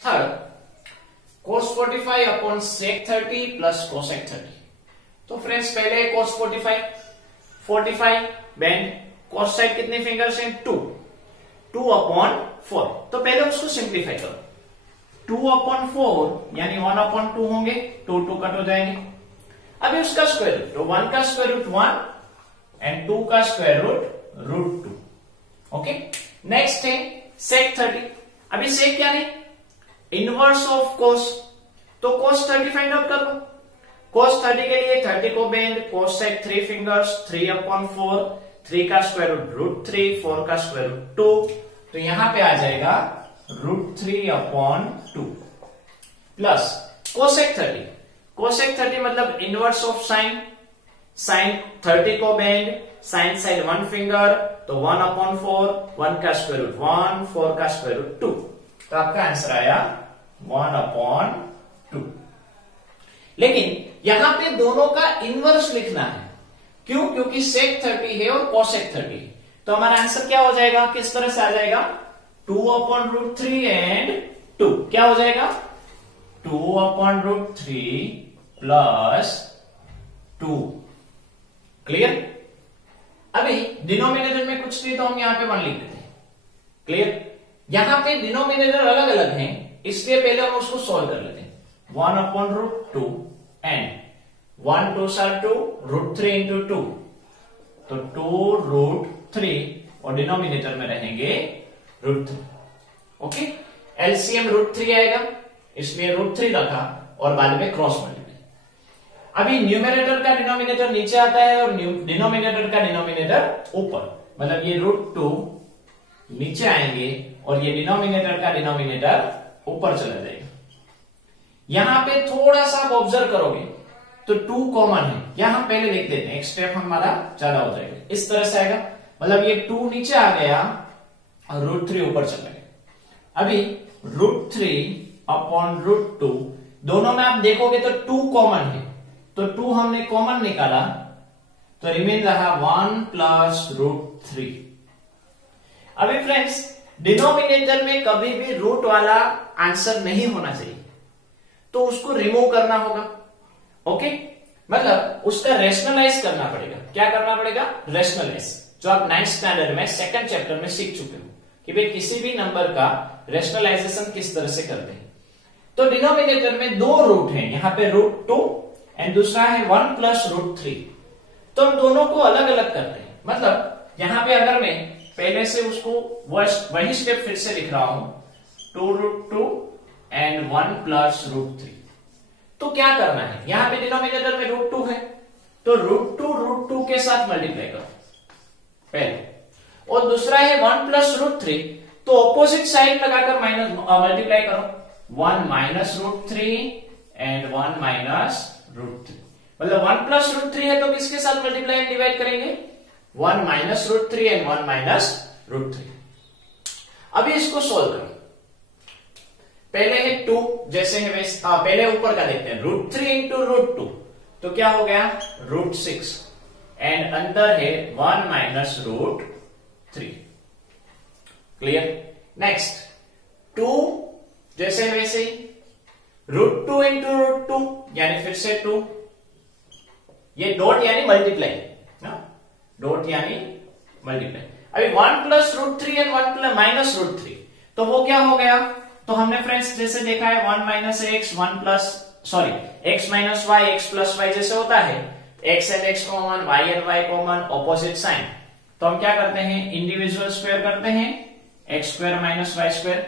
Third, cos 45 upon sec 30 plus cosec 30। तो friends पहले cos 45 bend, cos side कितने fingers हैं? 2 अपॉन 4। तो पहले उसको सिंप्लीफाई करो। 2 अपॉन 4 यानी 1 अपॉन 2 होंगे, 2 कट हो जाएंगे। अभी उसका स्क्वायर रूट, तो 1 का स्क्वायर रूट 1 एंड 2 का स्क्वायर रूट 2। ओके, नेक्स्ट है sec 30। अभी sec क्या है? इनवर्स ऑफ cos, तो cos 30 फाइंड आउट कर लो। cos 30 के लिए 30 को bend, cos sec 3 fingers, 3 upon 4, 3 का स्क्वायर रूट 3, 4 का स्क्वायर रूट 2, तो यहां पे आ जाएगा root 3 upon 2 plus cosec 30। cosec 30 मतलब इनवर्स ऑफ साइन, साइन 30 को बेंड, साइन साइड 1 फिंगर, तो 1 अपॉन 4, 1 का स्क्वायर रूट 1, 4 का स्क्वायर रूट 2, तो आपका आंसर आया 1 अपॉन 2। लेकिन यहां पे दोनों का इनवर्स लिखना है। क्यों? क्योंकि sec 30 है और cosec 30 है। तो हमारा आंसर क्या हो जाएगा? किस तरह से आ जाएगा? 2 अपॉन रूट 3 एंड 2 क्या हो जाएगा? 2 अपॉन रूट 3 प्लस 2। क्लियर? अभी डिनोमिनेटर में कुछ नहीं तो हम यहां पे 1 लिख देते हैं। क्लियर? यहां पे डिनोमिनेटर अलग अलग हैं, इसलिए पहले हम उसको सॉल्व कर लेते हैं। 1 अपॉन रूट 2 एंड 1 2 सार 2, रूट 3 इंटू 2, तो 2 रूट 3 और डिनोमिनेटर में रहेंगे रूट 3। ओके, एलसीएम रूट 3 आएगा, इसलिए रूट 3 रखा और बाद में क्रॉस मल्टीप्लाई। अभी न्यूमरेटर का डिनोमिनेटर नीचे आता है और डिनोमिनेटर का डिनोमिनेटर ऊपर, मतलब ये रूट 2 नीचे आएंगे और ये डिनोमिनेटर का डिनोमिनेटर ऊपर चला जाएगा। यहां पे थोड़ा सा आप ऑब्जर्व करोगे तो 2 कॉमन है, यहां पहले लिख देते हैं, एक स्टेप हमारा ज्यादा हो जाएगा। इस तरह से आएगा, मतलब ये 2 नीचे आ गया और रूट 3 ऊपर चला गया। अभी रूट 3 अपॉन रूट 2, दोनों में आप देखोगे तो 2 कॉमन है, तो 2 हमने कॉमन निकाला तो रिमेन रहा 1 प्लस रूट 3। अभी फ्रेंड्स डिनोमिनेटर में कभी भी रूट वाला आंसर नहीं होना चाहिए, तो उसको रिमूव करना होगा। ओके, मतलब उसका रेशनलाइज करना पड़ेगा। क्या करना पड़ेगा? रेशनलाइज, जो आप 9th स्टैंडर्ड में 2nd चैप्टर में सीख चुके हो कि भाई किसी भी नंबर का रेशनलाइजेशन किस तरह से करते हैं। तो डिनोमिनेटर में 2 रूट हैं, यहां पे रूट 2 एंड दूसरा है 1 प्लस रूट 3, तो हम दोनों को अलग अलग करते हैं। मतलब यहां पे अगर मैं पहले से उसको वही स्टेप फिर से लिख रहा हूं, 2 रूट 2 एंड 1 प्लस रूट 3, तो क्या करना है? यहां पे डिनोमिनेटर में रूट 2 है, तो रूट 2 के साथ मल्टीप्लाई करो पहले, और दूसरा है 1 प्लस रूट 3, तो ऑपोजिट साइड लगाकर माइनस मल्टीप्लाई करो, 1 minus root 3 and 1 minus root 3, मतलब 1 प्लस रूट 3 है तो किसके साथ मल्टीप्लाई एंड डिवाइड करेंगे? 1 minus root 3 and 1 minus root 3। अभी इसको सोल्व करो। पहले है 2 जैसे है वैसे, पहले ऊपर का देखते हैं, रूट 3 इंटू रूट 2, तो क्या हो गया? रूट 6 एंड अंदर है 1 माइनस रूट 3। क्लियर? नेक्स्ट 2 जैसे है वैसे ही, रूट 2 इंटू रूट 2 यानी फिर से 2, ये डॉट यानी मल्टीप्लाई ना, डॉट यानी मल्टीप्लाई। अभी 1 plus root 3 and 1 plus minus root 3, तो वो क्या हो गया? तो हमने फ्रेंड्स जैसे देखा है 1 minus x, x minus y, x plus y जैसे होता है, x and x common, y and y common, opposite sign, तो हम क्या करते हैं? इंडिविजुअल स्क्वायर करते हैं, x square minus y square.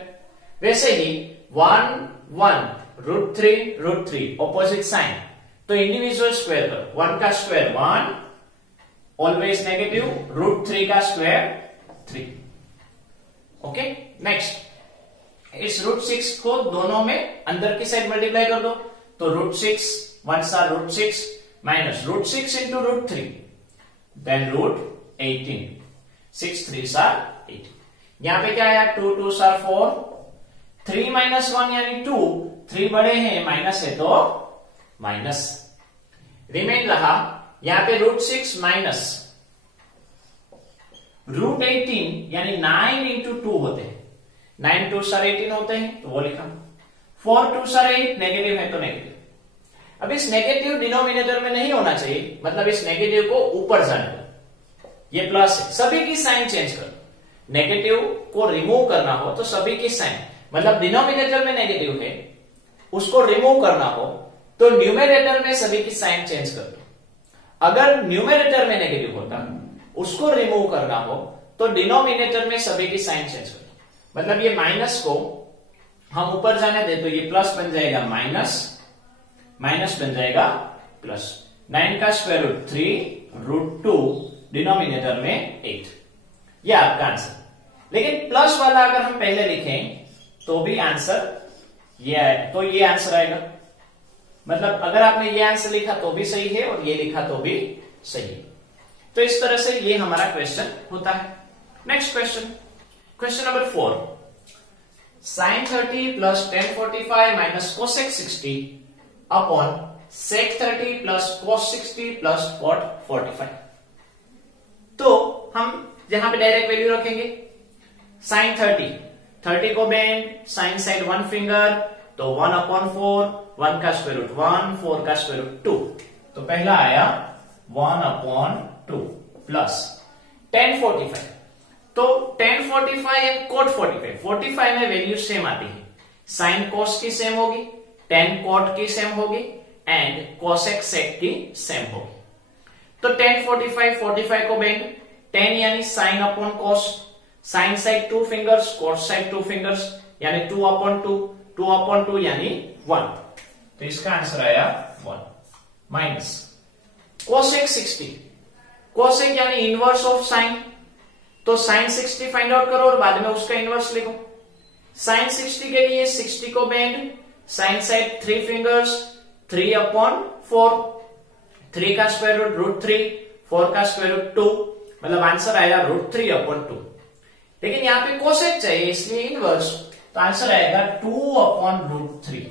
वैसे ही 1 रूट 3 ऑपोजिट साइन, तो इंडिविजुअल स्क्वायर करो, 1 का स्क्वायर 1 ऑलवेज नेगेटिव, रूट 3 का स्क्वायर 3। ओके, नेक्स्ट इस रूट 6 को दोनों में अंदर की साइड मल्टीप्लाई कर दो, तो रूट 6 1 सा root 6 minus root 6 into root 3 then root 18, 6 3 सा 18। यहां पे क्या आया? 2 2 सा 4, 3 माइनस 1 यानी 2, 3 बड़े हैं माइनस है तो माइनस, रिमेन रहा यहां पे रूट 6 माइनस रूट 18 यानी 9 इंटू 2 होते हैं, 9 2 18 होते हैं, तो वो लिखा 4 2 सारे 8, नेगेटिव है तो नेगेटिव। अब इस नेगेटिव डिनोमिनेटर में नहीं होना चाहिए, मतलब इस नेगेटिव को ऊपर जाने दो, ये प्लस है, सभी की साइन चेंज कर दो। नेगेटिव को रिमूव करना हो तो सभी की साइन, मतलब डिनोमिनेटर में नेगेटिव है, उसको रिमूव करना हो तो न्यूमेरेटर में सभी की साइन चेंज कर दो। अगर न्यूमेरेटर में नेगेटिव होता, उसको रिमूव करना हो तो डिनोमिनेटर में सभी की साइन चेंज कर दो। मतलब ये माइनस को हम ऊपर जाने दे तो ये प्लस बन जाएगा माइनस, माइनस बन जाएगा प्लस। 9 का स्क्वायर रूट 3 रूट 2, डिनोमिनेटर में 8, ये आपका आंसर। लेकिन प्लस वाला अगर हम पहले लिखें तो भी आंसर ये आएगा, तो ये आंसर आएगा। मतलब अगर आपने ये आंसर लिखा तो भी सही है और ये लिखा तो भी सही है। तो इस तरह से ये हमारा क्वेश्चन होता है। Next question, question number 4, sin 30 plus tan 45 minus cosec 60 upon sec 30 plus cos 60 plus cot 45। तो हम यहां पे डायरेक्ट वैल्यू रखेंगे। sin 30 को बेंड, साइन साइड 1 फिंगर, तो 1 अपॉन 4, 1 का स्क्वायर रूट 1, 4 का स्क्वायर रूट 2, तो पहला आया 1 अपॉन 2 प्लस tan 45, तो tan 45 एंड cot 45 में वैल्यू सेम आती है, साइन cos की सेम होगी, tan cot की सेम होगी एंड cosec sec की सेम होगी। तो tan 45 को बेंड, tan यानी sine upon cos, sine side 2 fingers, cos side 2 fingers, यानी 2 अपॉन 2 यानी 1, तो इसका आंसर आया 1 माइनस cosec 60, cosec यानी इनवर्स ऑफ साइन, तो साइन 60 फाइंड आउट करो और बाद में उसका इनवर्स लिखो। साइन 60 के लिए 60 को bend, sine side 3 fingers, 3 upon 4, 3 का स्क्वायर रूट रूट 3, 4 का स्क्वायर रूट 2, मतलब आंसर आएगा रूट 3 अपॉन 2। लेकिन यहां पे कोसेक चाहिए इसलिए इनवर्स, तो आंसर आएगा 2 अपॉन रूट 3।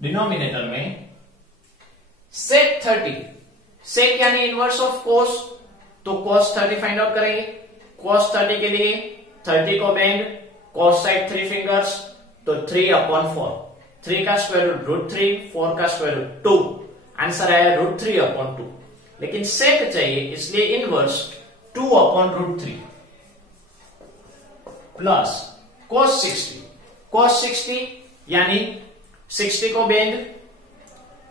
डिनोमिनेटर में सेक 30, सेक यानी इनवर्स ऑफ कोस, तो cos 30 फाइंड आउट करेंगे। cos 30 के लिए 30 को बेंड, cos साइड 3 फिंगर्स, तो 3 अपॉन 4, 3 का स्क्वायर रूट रूट 3, 4 का स्क्वायर रूट 2, आंसर आया रूट 3 अपॉन 2। लेकिन सेक चाहिए इसलिए inverse 2 upon root 3 plus cos 60 यानी 60 को बेंड,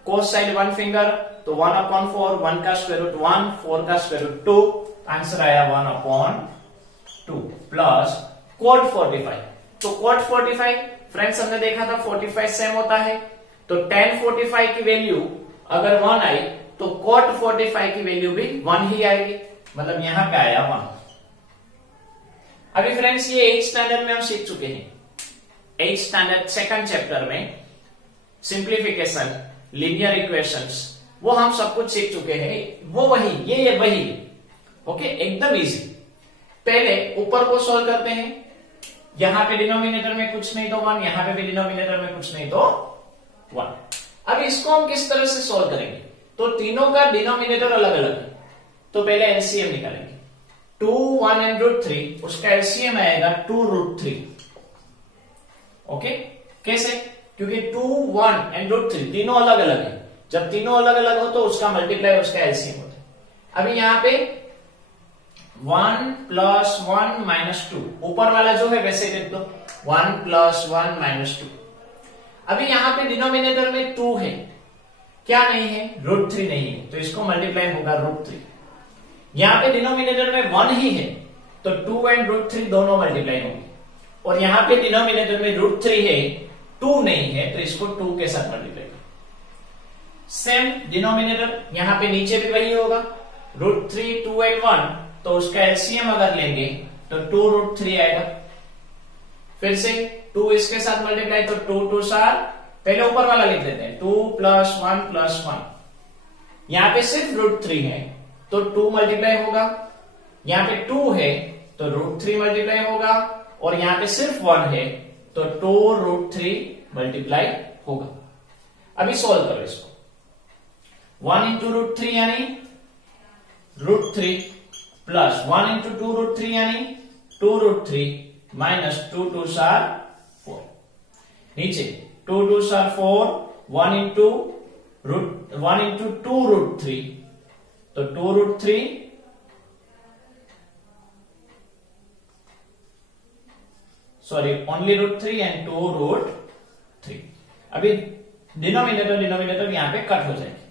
cos साइड 1 फिंगर, तो 1 अपॉन 4, 1 का स्क्वायर रूट 1, 4 का स्क्वायर रूट 2, आंसर आया 1 अपॉन 2 प्लस cot 45। तो cot 45 फ्रेंड्स हमने देखा था 45 सेम होता है, तो tan 45 की वैल्यू अगर 1 आई तो cot 45 की वैल्यू भी 1 ही आएगी, मतलब यहां पे आया 1। अभी फ्रेंड्स ये 8th स्टैंडर्ड में हम सीख चुके हैं, 8th स्टैंडर्ड सेकंड चैप्टर में सिंप्लीफिकेशन, लीनियर इक्वेशंस, वो हम सब कुछ सीख चुके हैं, वो वही ये वही, ओके, एकदम इजी। पहले ऊपर को सॉल्व करते हैं, यहां पे डिनोमिनेटर में कुछ नहीं तो 1, यहां पे भी डिनोमिनेटर में कुछ नहीं तो 1। अब इसको हम किस तरह से सॉल्व करेंगे, तो तीनों का डिनोमिनेटर अलग अलग है, तो पहले एलसीएम निकालेंगे। 2 1 एंड रूट 3, उसका एलसीएम आएगा 2 रूट 3। ओके, कैसे, क्योंकि 2 1 एंड रूट 3 तीनों अलग अलग है, जब तीनों अलग अलग हो तो उसका मल्टीप्लाई उसका एलसीएम होता है। अभी यहां पे 1 प्लस 1 माइनस 2, ऊपर वाला जो है वैसे लिख दो, 1 प्लस 1 माइनस 2। अभी यहां पे डिनोमिनेटर में 2 है, क्या नहीं है, रूट 3 नहीं है, तो इसको मल्टीप्लाई होगा रूट 3। यहां पे डिनोमिनेटर में 1 ही है, तो 2 एंड रूट 3 दोनों मल्टीप्लाई होंगे, और यहां पे डिनोमिनेटर में रूट 3 है, 2 नहीं है, तो इसको 2 के साथ मल्टीप्लाई। सेम डिनोमिनेटर यहां पे नीचे भी वही होगा, रूट 3 2 एंड 1, तो उसका एलसीएम अगर लेंगे तो 2 रूट 3 आएगा। फिर से 2 इसके साथ मल्टीप्लाई, तो 2 2 सार, पहले ऊपर वाला लिख देते हैं, 2 प्लस 1 प्लस 1, यहां पे सिर्फ रूट 3 है तो 2 मल्टीप्लाई होगा, यहां पे 2 है तो रूट 3 मल्टीप्लाई होगा, और यहां पे सिर्फ 1 है तो 2 रूट 3 मल्टीप्लाई होगा। अभी सॉल्व करो इसको, 1 इंटू रूट 3 यानी रूट 3 प्लस 1 इंटू 2 रूट 3 यानी 2 रूट 3 माइनस 2 2 सार 4। नीचे 2 2 सर 4, 1 इंटू 2 रूट 3, तो 2 root 3 sorry only root 3 and 2 root 3। अभी डिनोमिनेटर यहां पे कट हो जाएगी।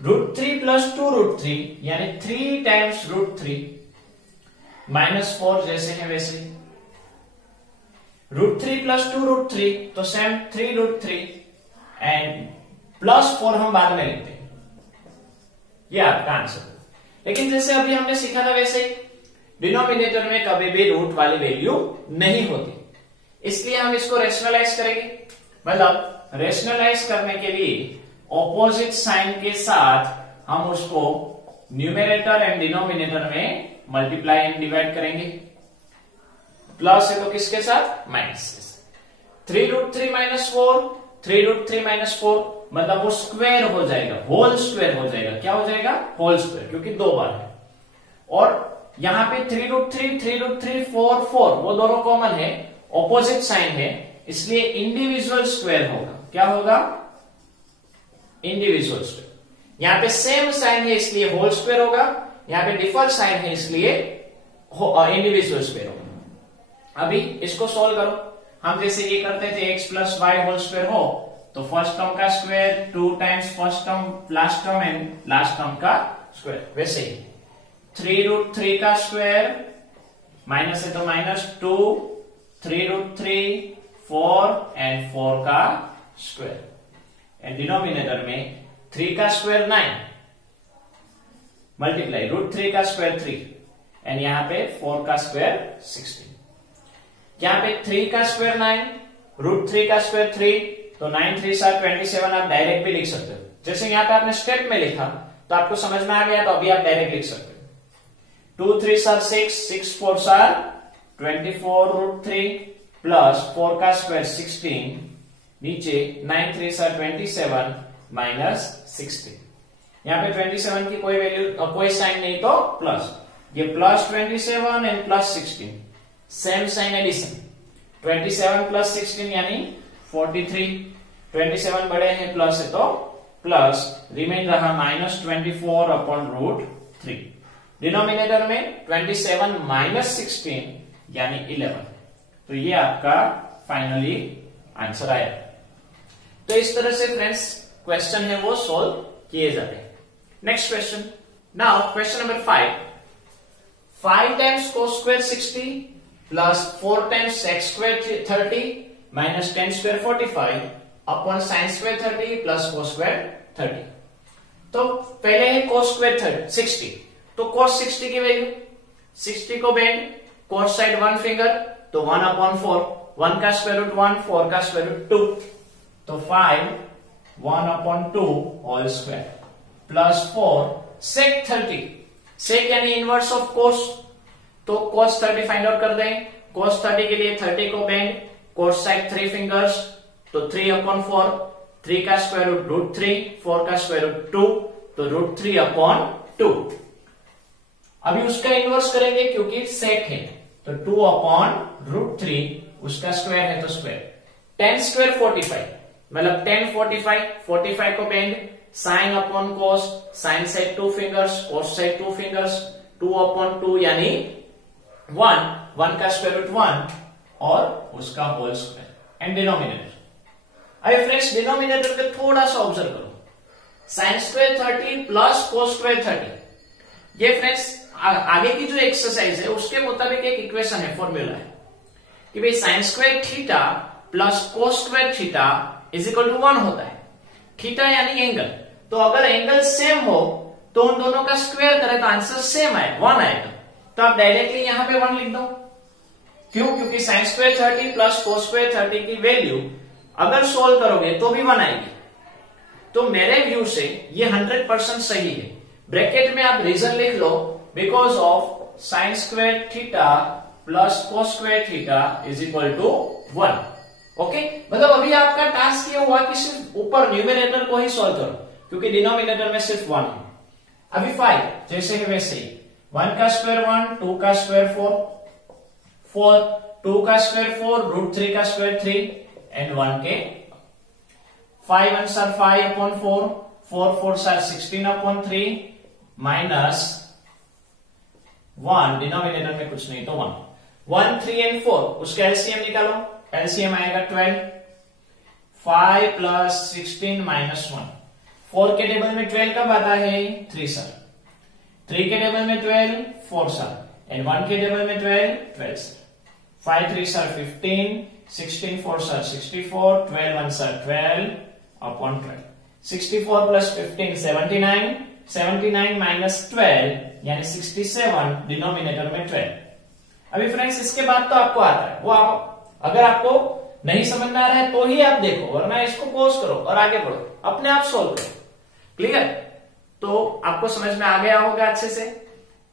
रूट 3 प्लस 2 रूट 3 यानी 3 टाइम्स रूट 3 माइनस 4 जैसे है वैसे। रूट 3 प्लस 2 रूट 3 तो सेम 3 रूट 3 एंड प्लस 4 हम बाद में लिखते हैं, ये आपका आंसर। लेकिन जैसे अभी हमने सीखा था वैसे डिनोमिनेटर में कभी भी रूट वाली वैल्यू नहीं होती, इसलिए हम इसको रेशनलाइज करेंगे। मतलब रेशनलाइज करने के लिए ऑपोजिट साइन के साथ हम उसको न्यूमरेटर एंड डिनोमिनेटर में मल्टीप्लाई एंड डिवाइड करेंगे। प्लस है तो किसके साथ? माइनस के साथ। 3 रूट 3 माइनस 4, 3 रूट 3 माइनस 4 मतलब वो स्क्वायर हो जाएगा, होल स्क्वायर हो जाएगा। क्या हो जाएगा? होल स्क्वायर, क्योंकि 2 बार है। और यहां पे 3 रूट 3, 3 रूट 3, 4 4 वो दोनों कॉमन है, ऑपोजिट साइन है, इसलिए इंडिविजुअल स्क्वायर होगा। क्या होगा? Individual square. यहां पे सेम साइन है इसलिए होल स्क्वायर होगा, यहां पे डिफरेंट साइन है इसलिए इंडिविजुअल स्क्वायर होगा। अभी इसको सोल्व करो। हम जैसे ये करते थे x plus y whole square हो तो फर्स्ट टर्म का square 2 times first term last term and last term का स्क्वायर, वैसे ही 3 रूट 3 का स्क्वायर माइनस है तो माइनस 2, 3 रूट 3, 4 एंड 4 का स्क्वायर एंड डिनोमिनेटर में 3 का स्क्वायर 9 मल्टीप्लाई रूट 3 का स्क्वायर 3 एंड यहां पे 4 का स्क्वायर 16। यहां पे 3 का स्क्वायर 9, रूट 3 का स्क्वायर 3, तो 9 3 7 27 आप डायरेक्ट भी लिख सकते हो। जैसे यहां पे आपने स्टेप में लिखा तो आपको समझ में आ गया, तो अभी आप डायरेक्ट लिख सकते हो। 2 3 सर 6, 6 4 सर 24 रूट 3 प्लस 4 का स्क्वायर 16, नीचे 9 3 सर 27 माइनस 16। यहां पे 27 की कोई वैल्यू कोई साइन नहीं तो प्लस, ये plus 27 and plus 16 same sign addition. 27 plus 16 यानी 43, 27 बड़े हैं प्लस है तो प्लस, रिमेन रहा माइनस 24 अपॉन रूट 3। डिनोमिनेटर में 27 माइनस 16 यानी 11। तो ये आपका फाइनली आंसर आया। तो इस तरह से फ्रेंड्स क्वेश्चन है वो सोल्व किए जाते हैं। Next question, now question number 5। 5 times cos square 60 plus 4 times sex square 30 minus 10 square 45 upon sine square 30 plus cos square 30। तो पहले है कोस स्क्वायर 60, तो कोस 60 की वैल्यू 60 को बेंड कोस साइड 1 फिंगर तो 1 अपॉन 4, 1 का स्क्वायर रूट 1, 4 का स्क्वायर रूट 2, तो 5 1 अपॉन 2 होल स्क्वायर प्लस 4 सेक 30, सेक यानी इनवर्स ऑफ कोस, तो cos 30 फाइंड आउट कर दें। cos 30 के लिए 30 को बेंड कोस साइड 3 फिंगर्स तो 3 अपॉन 4, 3 का स्क्वायर रूट 3, 4 का स्क्वायर रूट 2, तो रूट 3 अपॉन 2। अभी उसका इनवर्स करेंगे क्योंकि सेक है, तो 2 अपॉन रूट 3, उसका स्क्वायर है तो स्क्वायर। 10 स्क्वायर 45 मतलब 10 45, 45 को bend sine upon cos, sine side 2 fingers, cos side 2 fingers, 2 upon 2 यानी 1 का स्क्वायर रूट 1 और उसका होल स्क्वायर एंड डिनोमिनेटर। अभी फ्रेंड्स डिनोमिनेटर पे थोड़ा सा ऑब्जर्व करो, sine square 30 plus cos square 30। ये फ्रेंड्स आगे की जो एक्सरसाइज है उसके मुताबिक एक इक्वेशन है, फॉर्मूला है कि भाई sine square theta plus cos square theta is equal to 1 होता है। थीटा यानी एंगल, तो अगर एंगल सेम हो तो उन दोनों का स्क्वायर करें तो आंसर सेम आए 1 आएगा। तो आप डायरेक्टली यहां पे 1 लिख दो। क्यों? क्योंकि sign square 30 plus cos square 30 की वैल्यू अगर सोल्व करोगे तो भी 1 आएगी। तो मेरे व्यू से ये 100% सही है। ब्रैकेट में आप रीजन लिख लो, because of sine square theta plus cos square theta is equal to 1। Okay, मतलब अभी आपका टास्क ये हुआ कि सिर्फ ऊपर न्यूमरेटर को ही सोल्व करो, क्योंकि डिनोमिनेटर में सिर्फ 1 है। अभी 5 जैसे है वैसे ही 1 का स्क्वायर 1, 2 का स्क्वायर 4, 2 का स्क्वायर 4, रूट 3 का स्क्वायर 3 एंड 1 के 5 answer 5 upon 4, 4 4 sir 16 upon 3 minus 1, denominator में कुछ नहीं तो 1 3 एंड 4, उसका एलसीएम निकालो, एलसीएम आएगा 12, 5 प्लस 16 माइनस 1, 4 के टेबल में 12 कब आता है 3 सर, 3 के टेबल में 12 4 सर, एंड 1 के टेबल में 12 sir, 5 3 sir 15, 16 4 sir 64, 12 1 sir 12 upon 12, 64 plus 15 79, 79 minus 12 यानी 67, डिनोमिनेटर में 12। अभी फ्रेंड्स इसके बाद तो आपको आता है, वो आप अगर आपको नहीं समझ में आ रहा है तो ही आप देखो, वरना इसको पॉज करो और आगे बढ़ो, अपने आप सोल्व करो। क्लियर? तो आपको समझ में आ गया होगा अच्छे से।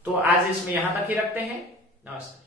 तो आज इसमें यहां तक ही रखते हैं। नमस्कार।